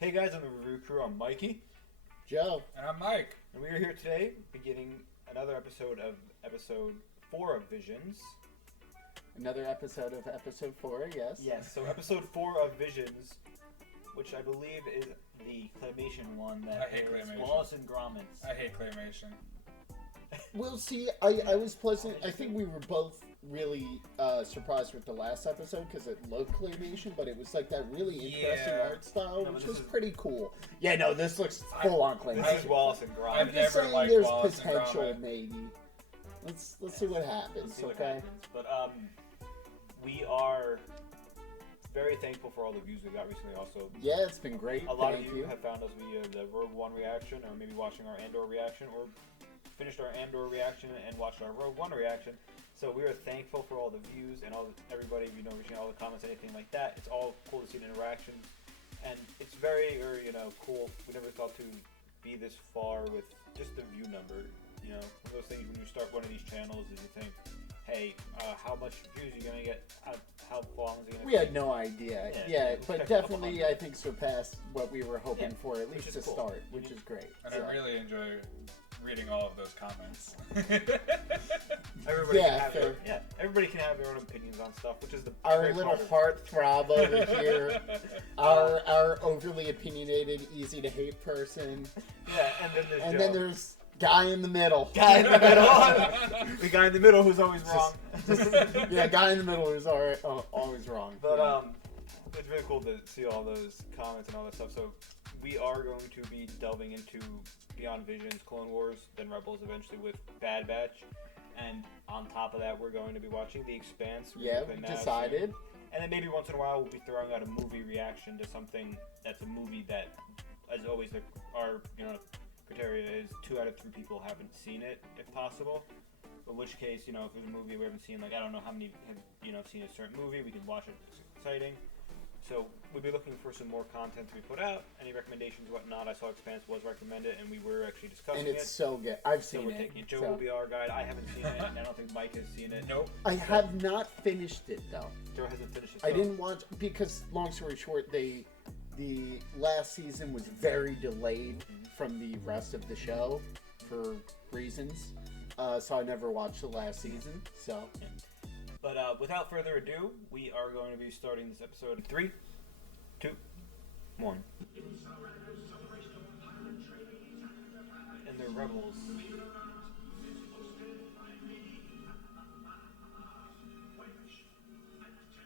Hey guys, I'm the review crew. I'm Mikey, Joe. And I'm Mike. and we are here today beginning another episode of episode 4 of Visions. Another episode of episode 4, yes. Yes, so episode 4 of Visions, which I believe is the claymation one that I hate is claymation. Wallace and Gromit. I hate claymation. We'll see. I was pleasant. I think we were both really surprised with the last episode because it looked claymation, but it was like that really interesting Yeah. art style, No, which this was is- pretty cool. Yeah, no, this looks full on This is claymation. Wallace and I'm Gromit. I've just never saying liked there's Wallace and potential, Gromit. maybe. Let's see what Let's happens, see what okay? happens. But we are very thankful for all the views we got recently. Also, Yeah, it's been great. a lot Thank of you have found us via the Rogue One reaction, or maybe watching our Andor reaction, or finished our Andor reaction and watched our Rogue One reaction. So we are thankful for all the views and everybody, reaching out all the comments, anything like that. It's all cool to see the interactions, and it's very, cool. We never thought to be this far with just the view number. One of those things when you start one of these channels is you think, hey, how much views are you gonna get? How long is it gonna We take? had no idea. Yeah, Yeah, it was but like a couple definitely hundred. I think surpassed what we were hoping Yeah, for, at which least is to cool. start, which is great. And So. I really enjoy reading all of those comments. Everybody Yeah, can have fair. everybody can have their own opinions on stuff, which is the Our great little part of it. heart throb over here. Our overly opinionated, easy to hate person. Yeah, and then there's And Joe. then there's guy in the middle. guy in the middle. The guy in the middle who's always wrong. Yeah, guy in the middle who's always wrong. But it's really cool to see all those comments and all that stuff. So we are going to be delving into Beyond Visions, Clone Wars, then Rebels eventually with Bad Batch, and on top of that, we're going to be watching The Expanse. We're Yeah, gonna we play that decided. soon. And then maybe once in a while we'll be throwing out a movie reaction to something that's a movie that, as always, our criteria is 2 out of 3 people haven't seen it, if possible. In which case, if there's a movie we haven't seen, like I don't know how many have seen a certain movie, we can watch it. It's exciting. So we'll be looking for some more content to be put out. Any recommendations, whatnot? I saw Expanse was recommended, and we were actually discussing And it's it. so good. I've So seen we're it. taking it. Joe so. will be our guide. I haven't seen it, and I don't think Mike has seen it. Nope. I have not finished it though. Joe hasn't finished it. I didn't watch because, long story short, the last season was very delayed from the rest of the show for reasons. So I never watched the last season. So But without further ado, we are going to be starting this episode in 3, 2, 1. And they're rebels.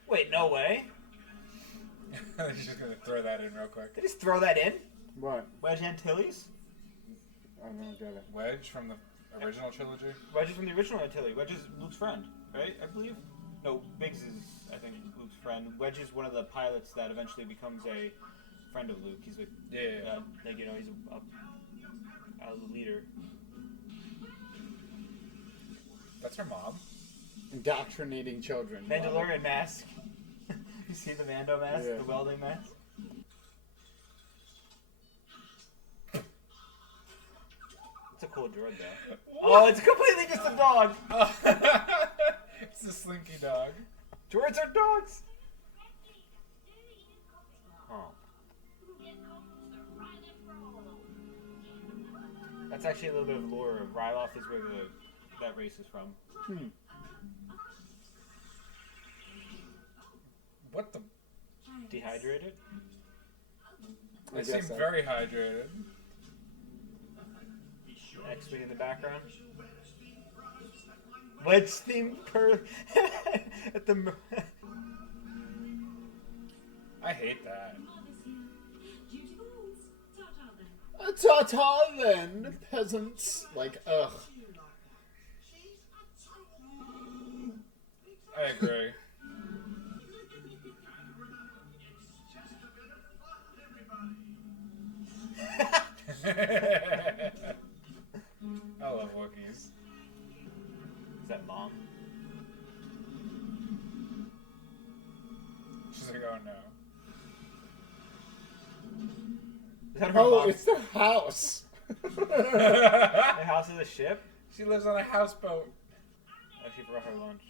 Wait, no way. He's just gonna throw that in real quick. Did he just throw that in? what? Wedge Antilles? I don't know. Get it. Wedge from the original trilogy. Wedge is from the original Antilles. Wedge is Luke's friend, right? I believe. No, Biggs is, I think, Luke's friend. Wedge is one of the pilots that eventually becomes a friend of Luke. He's Yeah. he's a leader. That's her mom. Indoctrinating children. Mandalorian mask. You see the Mando mask, Yeah. the welding mask. It's a cool droid though. Oh, it's completely just a dog. It's a slinky dog. Droids are dogs. Oh. That's actually a little bit of lore. Ryloth is where that race is from. What the? Dehydrated? I They guess seem so. very hydrated. X-Wing in the background. Wedge theme at the. I hate that. Ta-ta then, peasants. Like, ugh. I agree. I love Wookiees. Is that mom? She's like, oh no. Is that her Oh, mom? it's their house. The house of the ship? She lives on a houseboat. Oh, she brought her lunch.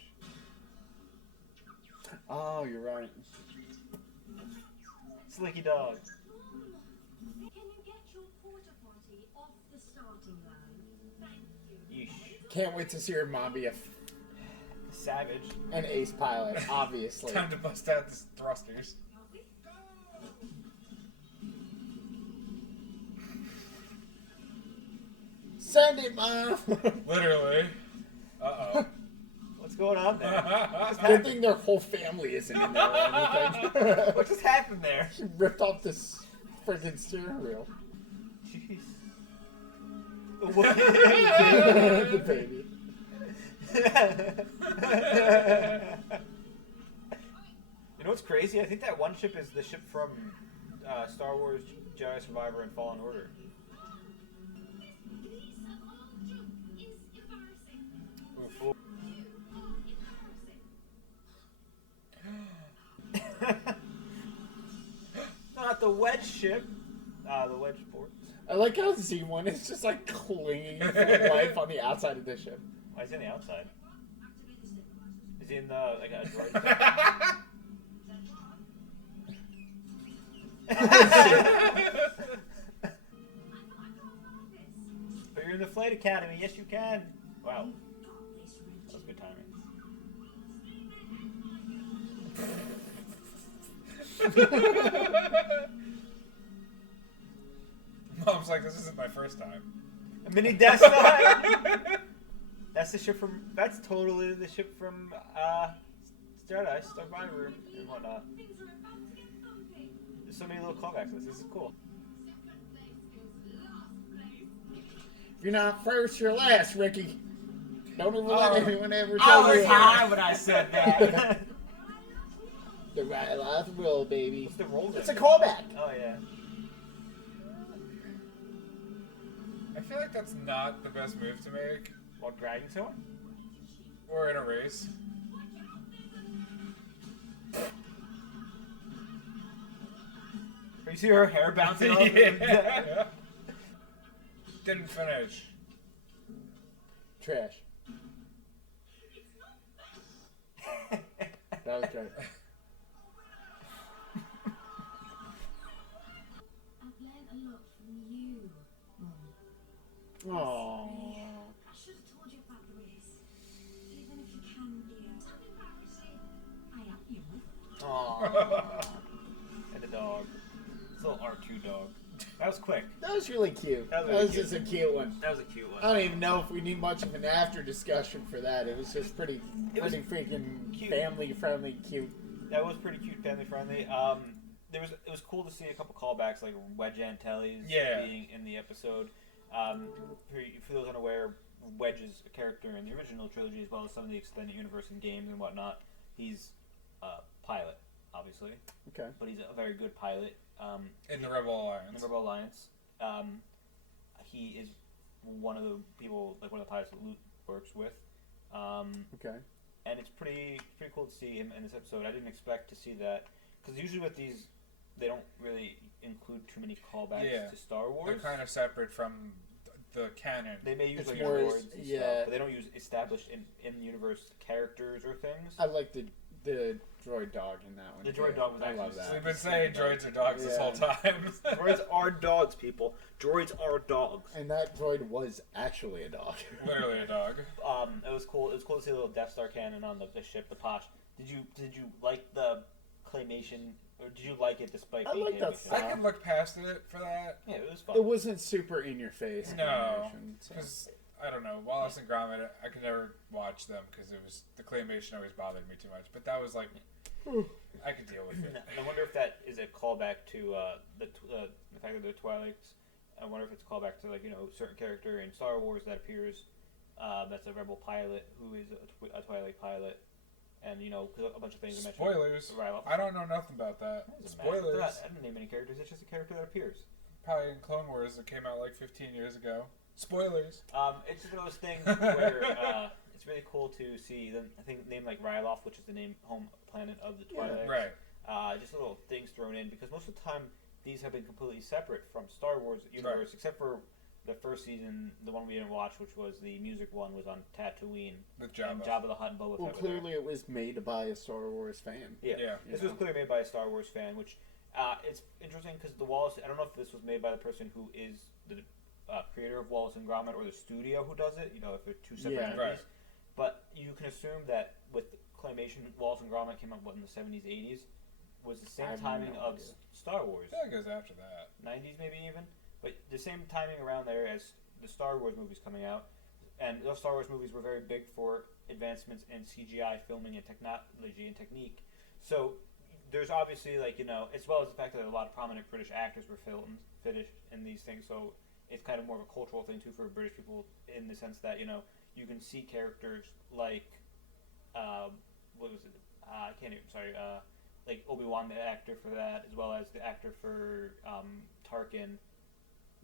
Oh, you're right. Slicky dog. Yeesh. Can't wait to see her mom be a Savage. an ace pilot, obviously. Time to bust out the thrusters. Send it, Mom! Literally. Uh-oh. What's going on there? Good thing their whole family isn't in there or anything. What just happened there? She ripped off this freaking steering wheel. Jeez. What? The baby. You know what's crazy? I think that one ship is the ship from Star Wars Jedi Survivor and Fallen Order. Oof. Not the wedge ship. The wedge port. I like how Z1 is just like clinging for life on the outside of the ship. Why is he on the outside? Is he in the like a droid? But you're in the Flight Academy. Yes, you can. Wow. That was good timing. Mom's like, this isn't my first time. A mini Death Star. That's the ship from. That's totally the ship from Jedi Survivor and whatnot. There's so many little callbacks. This is cool. If you're not first, you're last, Ricky. Don't even let anyone ever I tell was you. high when I said that. The right life will, baby. What's the roll? It's a callback. Oh yeah. I feel like that's not the best move to make. While dragging someone? Or in a race. You see her hair bouncing off? Yeah. Didn't finish. Trash. That was great. I've learned a lot from you, Mum. Aww. I should have told you about the race. Even if you can, dear. Something about I am you. Aww. And the dog. This little R2 dog. That was quick. That was really cute. That That was was really just a cute one. That was a cute one. I don't even know if we need much of an after discussion for that. It was just pretty It was freaking cute. family friendly, cute. That was pretty cute, family friendly. It was cool to see a couple callbacks like Wedge Antilles being in the episode. For those unaware, Wedge is a character in the original trilogy as well as some of the extended universe and games and whatnot. He's a pilot, obviously, Okay. but he's a very good pilot. In the Rebel Alliance. In the Rebel Alliance, he is one of the people, like one of the pilots that Luke works with. Okay. And it's pretty cool to see him in this episode. I didn't expect to see that because usually with these, they don't really include too many callbacks to Star Wars. They're kind of separate from the canon. They may use It's like more droids and yeah. stuff, but they don't use established in universe characters or things. I like the droid dog in that one. The droid too. dog was I actually love that. So they've been saying droids are dogs this Yeah. whole time. Droids are dogs, people. Droids are dogs. And that droid was actually a dog. Literally a dog. It was cool. It was cool to see the little Death Star cannon on the ship, the Posh. Did you like the claymation, or did you like it despite? I being like that claymation? I can look past it for that. Yeah, it was fun. It wasn't super in your face. No, animation, so. because I don't know, Wallace and Gromit. I could never watch them because it was the claymation always bothered me too much. But that was like, I could deal with it. I wonder if that is a callback to the fact that they're Twilights. I wonder if it's a callback to certain character in Star Wars that appears. That's a Rebel pilot who is a Twilight pilot, and a bunch of things. I mentioned. Spoilers. Right off. I don't know nothing about that. Doesn't matter. Spoilers. I didn't name any characters. It's just a character that appears. Probably in Clone Wars that came out like 15 years ago. Spoilers. It's just one of those things where it's really cool to see them. I think named like Ryloth, which is the home planet of the Twilight. Right. Just little things thrown in because most of the time these have been completely separate from Star Wars universe, except for the first season, the one we didn't watch, which was the music one, was on Tatooine. With Jabba. And Jabba the Hutt and Boba Fett. Well, were there. clearly it was made by a Star Wars fan. Yeah. This was clearly made by a Star Wars fan, which it's interesting because the Wallace. I don't know if this was made by the person who is the creator of Wallace and Gromit or the studio who does it. You know, if they're two separate Yeah. entities. Right. But you can assume that with claymation, Wallace and Gromit came out in the 70s, 80s, was the I same have timing no of idea. Star Wars. I feel like it goes after that. 90s maybe even, but the same timing around there as the Star Wars movies coming out, and those Star Wars movies were very big for advancements in CGI filming and technology and technique. So there's obviously as well as the fact that a lot of prominent British actors were finished in these things. So it's kind of more of a cultural thing too for British people in the sense that you can see characters like what was it? I can't even. Sorry. Like Obi-Wan, the actor for that, as well as the actor for Tarkin,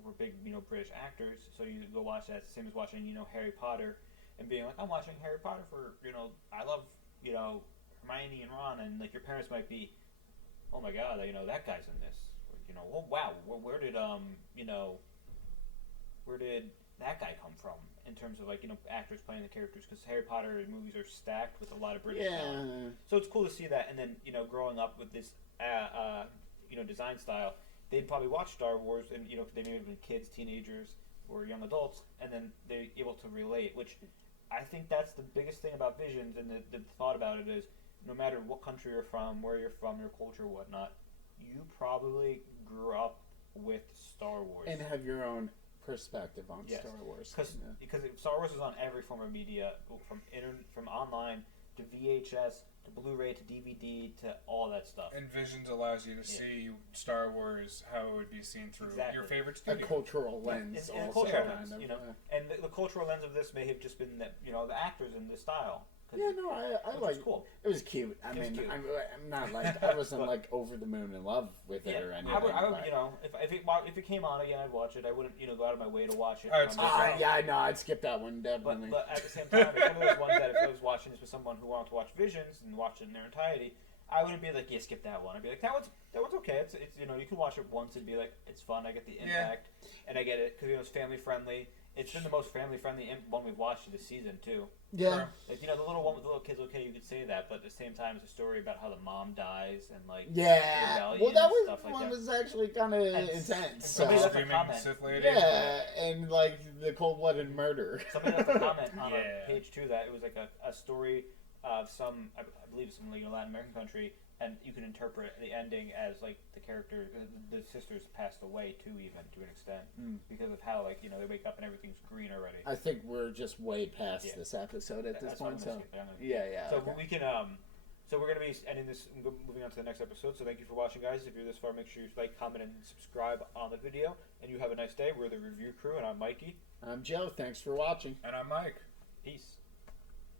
were big, British actors. So you go watch that. It's the same as watching, Harry Potter, and being like, I'm watching Harry Potter for, I love, Hermione and Ron, and like your parents might be, oh my God, that guy's in this. Oh wow, where did that guy come from? In terms of actors playing the characters, because Harry Potter movies are stacked with a lot of British talent. So it's cool to see that, and then growing up with this design style, they'd probably watch Star Wars, and they may have been kids, teenagers, or young adults, and then they're able to relate. Which I think that's the biggest thing about Visions, and the thought about it is, no matter what country you're from, where you're from, your culture, whatnot, you probably grew up with Star Wars And have your own perspective on Yes. Star Wars. because Star Wars is on every form of media, from online to VHS to Blu-ray to DVD to all that stuff. And Visions allows you to see Star Wars how it would be seen through Exactly. your favorite A studio. cultural lens, in a also. cultural kind lens, of, and the cultural lens of this may have just been that the actors in this style. 'Cause Yeah, no, I which like is cool. it. Was cute. I It was mean, cute. I'm not like I wasn't But- like over the moon in love with it or anything. I would, but- if it came on again, I'd watch it. I wouldn't, go out of my way to watch it. All right, on so- this channel. yeah, no, I'd skip that one definitely. But at the same time, it's one of those ones that if I was watching this with someone who wanted to watch Visions and watch it in their entirety, I wouldn't be like, yeah, skip that one. I'd be like, that one's okay. It's you can watch it once and be like, it's fun. I get the impact, and I get it because it's family friendly. It's been the most family friendly one we've watched this season too. yeah, Like the little one with the little kids, okay, you could say that, but at the same time, it's a story about how the mom dies and like yeah. rebellion Well, that and was stuff like one that. was actually kind of And intense. somebody So. left a Screaming comment. Sith lady. Yeah, and like the cold-blooded murder. Somebody left a comment on Yeah. our page too that it was like a story of some, I believe, some Latin American country, and you can interpret the ending as like the character, the sisters passed away too, even to an extent, because of how they wake up and everything's green already. I think we're just way past Yeah. this episode at this That's what I'm point. gonna So skip. I'm gonna- yeah. So okay. we can so we're gonna be ending this and moving on to the next episode. So thank you for watching, guys. If you're this far, make sure you like, comment, and subscribe on the video. And you have a nice day. We're the review crew, and I'm Mikey. I'm Joe. Thanks for watching. And I'm Mike. Peace.